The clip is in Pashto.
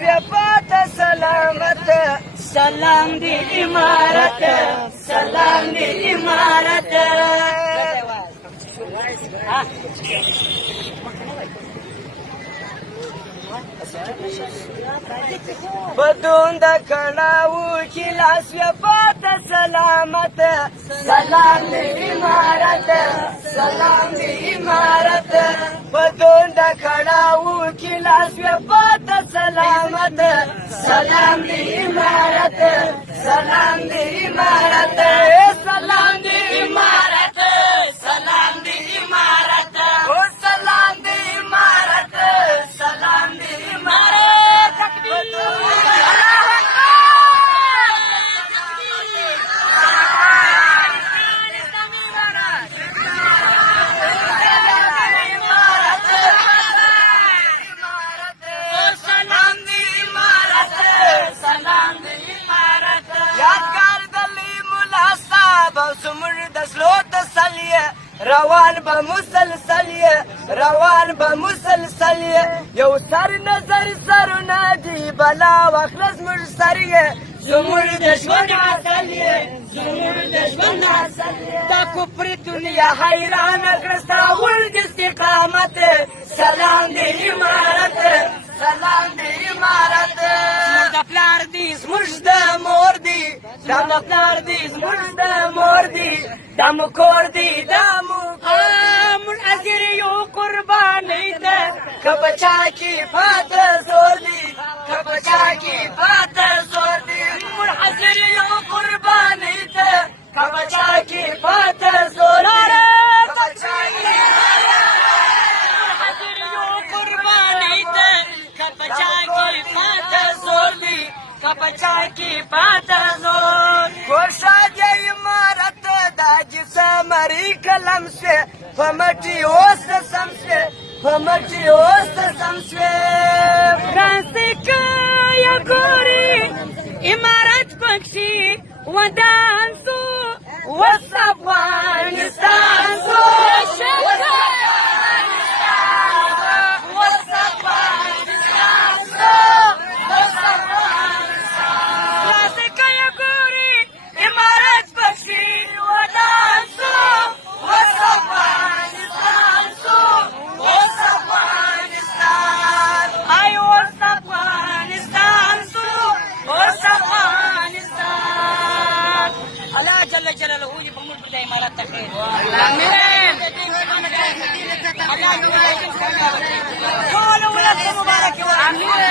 लास्व्यापात सलामत सलाम दी इमारत सलाम दी इमारत بدون د کړهو چې لاسव्यापात سلامت سلام دی امارت سلام دی امارت بدون د کړهو چې لاسव्यापात سلامت سلام دی امارت سلام دی امارت سلام دی امارت سلام دی امارت او سلام دی امارت سلام دی امارت روان به مسلسل یو سر نظر سرونه دی بلا واخلص مر سریه زمور د ژوند عسل زمور د ژوند عسل دا کفر دنیا حیران کړستا ولګ استقامت سلام دی امارت سلام دی امارت د پلار دی زموږ د مور دی د پلار دی زموږ د مور دی د مکور دی د منحصر یو قربانی ده که بچا کی پات زور دی که بچا کی پات زور دی منحصر یو قربانی ده که بچا کی پات زور دی بچا کی پات زور کوشا دی امارت دا جسمری کلم سے فمٹی اوست سم سے فمٹی اوست سم سے فرانسک یا گوری امارت پکشی ودان سو وافغانستان سو آمين